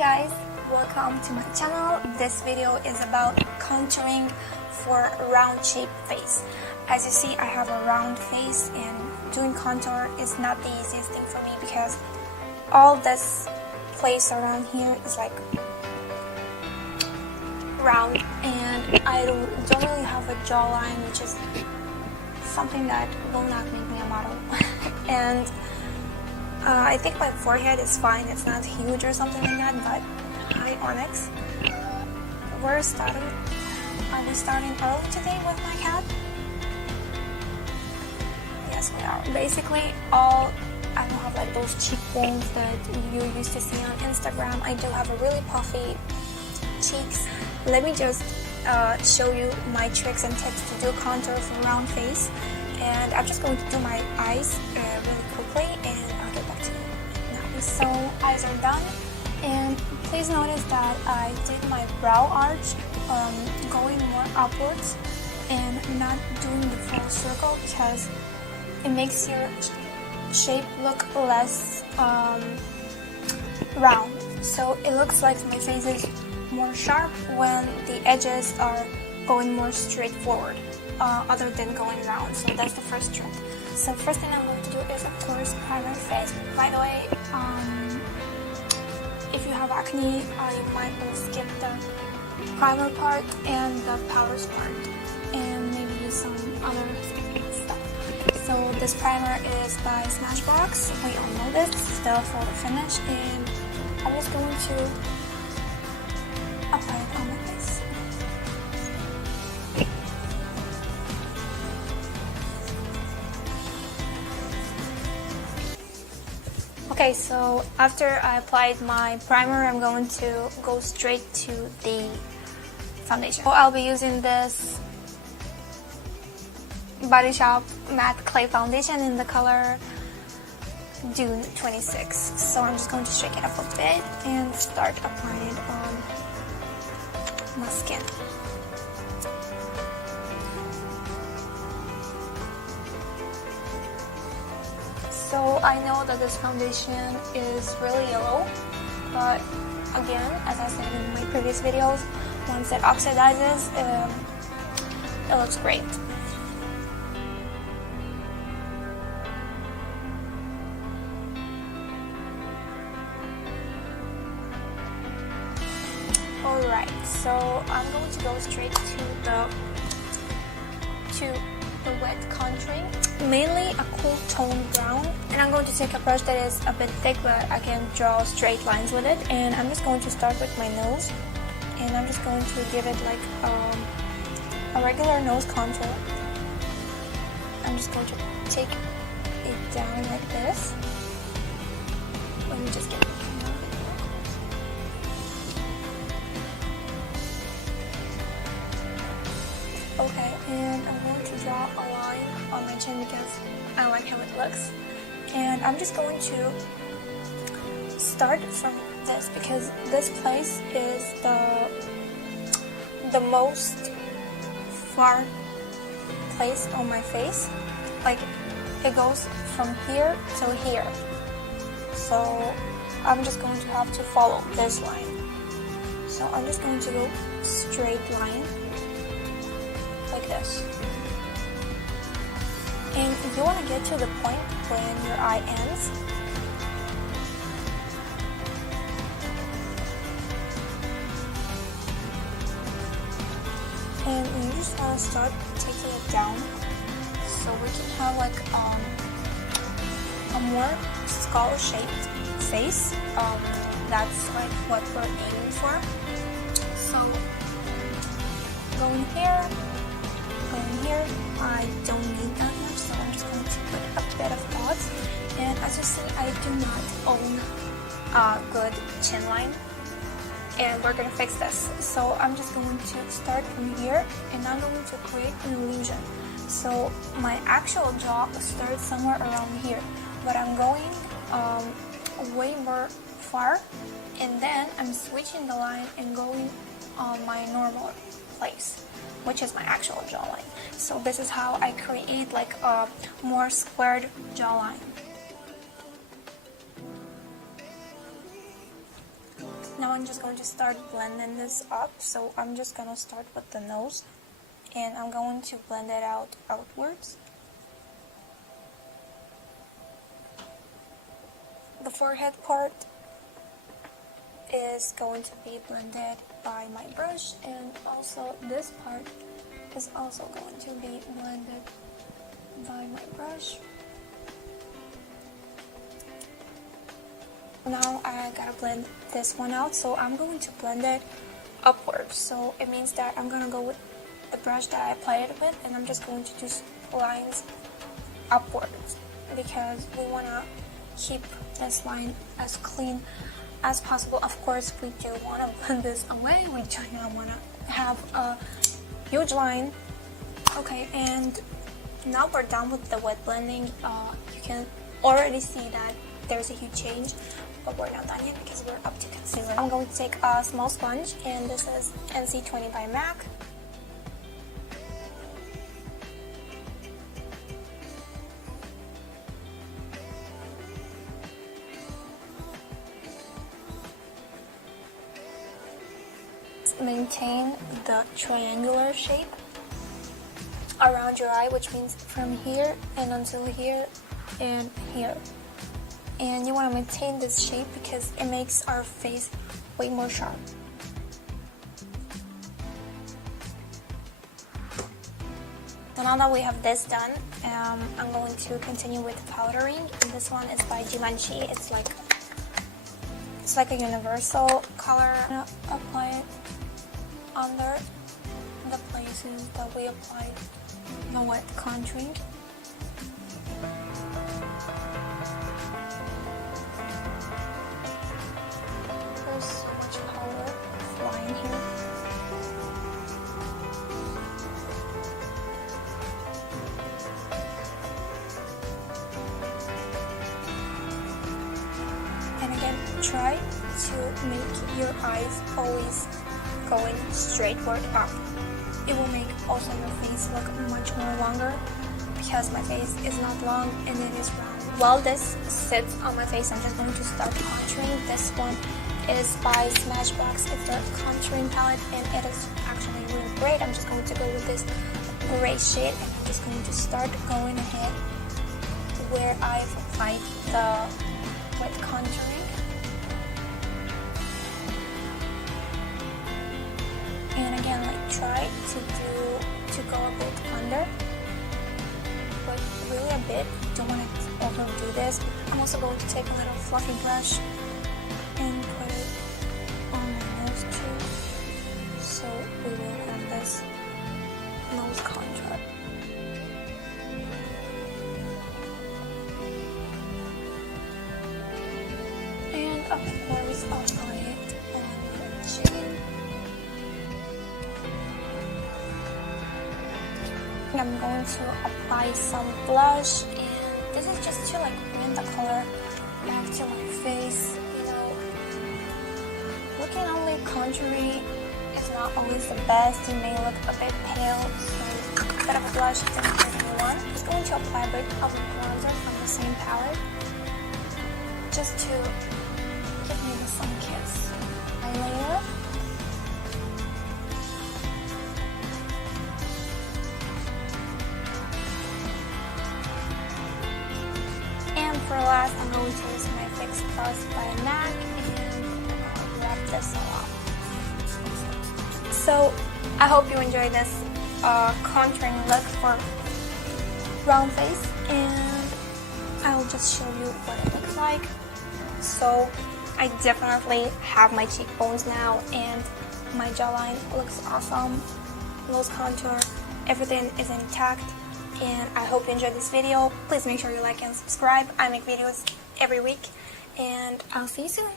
guys, welcome to my channel. This video is about contouring for a round shaped face. As you see, I have a round face and doing contour is not the easiest thing for me because all this place around here is like round and I don't really have a jawline, which is something that will not make me a model. And I think my forehead is fine, it's not huge or something like that, but hi Onyx. Are we starting early today with my cat? Yes, we are. Basically, I don't have like those cheekbones that you used to see on Instagram. I do have a really puffy cheeks. Let me just show you my tricks and tips to do contour for a round face. And I'm just going to do my eyes really quickly and I'll get back to you now. So eyes are done, and please notice that I did my brow arch going more upwards and not doing the full circle because it makes your shape look less round. So it looks like my face is more sharp when the edges are going more straight forward. Other than going round. So that's the first trick. So first thing I'm going to do is of course primer face. By the way, if you have acne, you might want to skip the primer part and the powders part and maybe some other stuff. So this primer is by Smashbox. We all know this. This is the photo finish, and I'm just going to apply it on my face. Okay, so after I applied my primer, I'm going to go straight to the foundation. So I'll be using this Body Shop Matte Clay Foundation in the color Dune 26. So I'm just going to shake it up a bit and start applying it on my skin. So I know that this foundation is really yellow, but again, as I said in my previous videos, once it oxidizes, it looks great. Alright, so I'm going to go straight to the wet contouring, mainly a cool tone brown, and I'm going to take a brush that is a bit thick but I can draw straight lines with it, and I'm just going to start with my nose, and I'm just going to give it like a regular nose contour. I'm just going to take it down like this. Let me just get it. Okay, and I'm going to draw a line on my chin because I like how it looks. And I'm just going to start from this because this place is the most far place on my face. Like, it goes from here to here. So I'm just going to have to follow this line. So I'm just going to go straight line. Like this. And you want to get to the point when your eye ends. And you just want to start taking it down so we can have like a more skull shaped face. That's like what we're aiming for. So going here, I don't need that much, so I'm just going to put a bit of dots. And as you see, I do not own a good chin line, and we're going to fix this. So I'm just going to start from here, and I'm going to create an illusion. So my actual jaw starts somewhere around here, but I'm going way more far, and then I'm switching the line and going on my normal place, which is my actual jawline. So this is how I create like a more squared jawline. Now I'm just going to start blending this up. So I'm just gonna start with the nose, and I'm going to blend it outwards. The forehead part is going to be blended by my brush, and also this part is also going to be blended by my brush. Now I gotta blend this one out, so I'm going to blend it upwards. So it means that I'm gonna go with the brush that I applied it with, and I'm just going to do lines upwards because we wanna keep this line as clean as possible. Of course, we do want to blend this away. We do not want to have a huge line. Okay, and now we're done with the wet blending. You can already see that there's a huge change, but we're not done yet because we're up to concealer. I'm going to take a small sponge, and this is NC20 by MAC. Maintain the triangular shape around your eye, which means from here and until here and here. And you want to maintain this shape because it makes our face way more sharp. So now that we have this done, I'm going to continue with powdering. And this one is by Givenchy. It's like a universal color. I'm gonna apply it under the places that we applied the wet contouring. There's so much color flying here. And again, try to make your eyes always going straightward up. It will make also your face look much more longer because my face is not long and it is round. While this sits on my face, I'm just going to start contouring. This one is by Smashbox. It's a contouring palette and it is actually really great. I'm just going to go with this gray shade, and I'm just going to start going ahead where I've applied the wet contouring. And again, like, try to go a bit under, but really a bit. Don't want to overdo this. I'm also going to take a little fluffy brush and put it on my nose too, so we will have this nose contour. And of course, I'll apply it on my chin. I'm going to apply some blush, and this is just to like bring the color back to my face. You know, looking only contouring is not always the best. You may look a bit pale, so a bit of a blush is anything you want. I'm just going to apply a bit of bronzer from the same palette, just to give me the sun kiss. Eyeliner. For last, I'm going to use my Fix Plus by MAC, and I'll wrap this all up. So I hope you enjoyed this contouring look for round face, and I'll just show you what it looks like. So I definitely have my cheekbones now, and my jawline looks awesome. Nose contour, everything is intact. And I hope you enjoyed this video. Please make sure you like and subscribe. I make videos every week, and I'll see you soon.